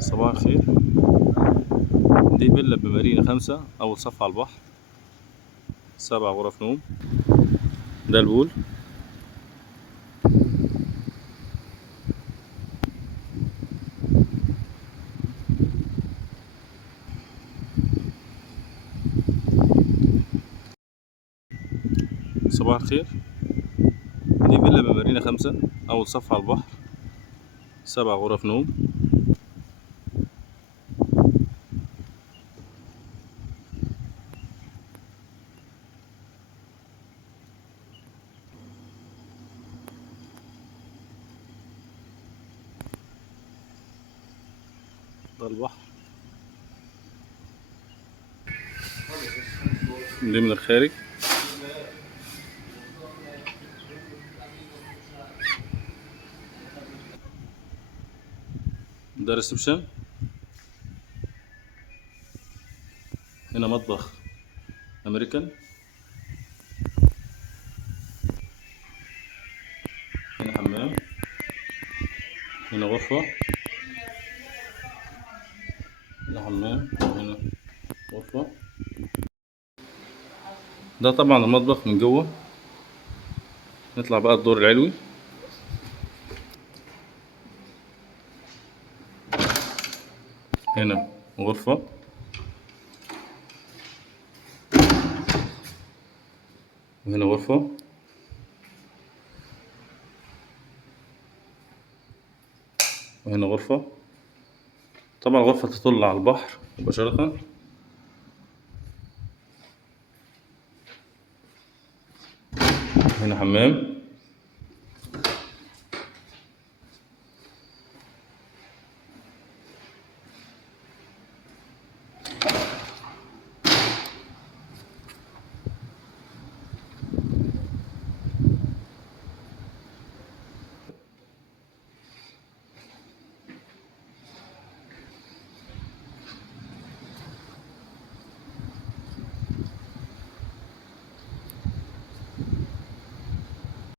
صباح الخير. دي فيلا بمارينا 5، أول صف على البحر، 7 غرف نوم. ده البول. صباح الخير. دي فيلا بمارينا 5، أول صف على البحر، 7 غرف نوم. ده البحر. دي من الخارج. ده ريسبشن. هنا مطبخ أمريكان. هنا حمام. هنا غرفة. هنا حمام وهنا غرفة. ده طبعا المطبخ من جوه. نطلع بقى الدور العلوي. هنا غرفة. وهنا غرفة. وهنا غرفة. طبعا غرفة تطل على البحر مباشرة. هنا حمام.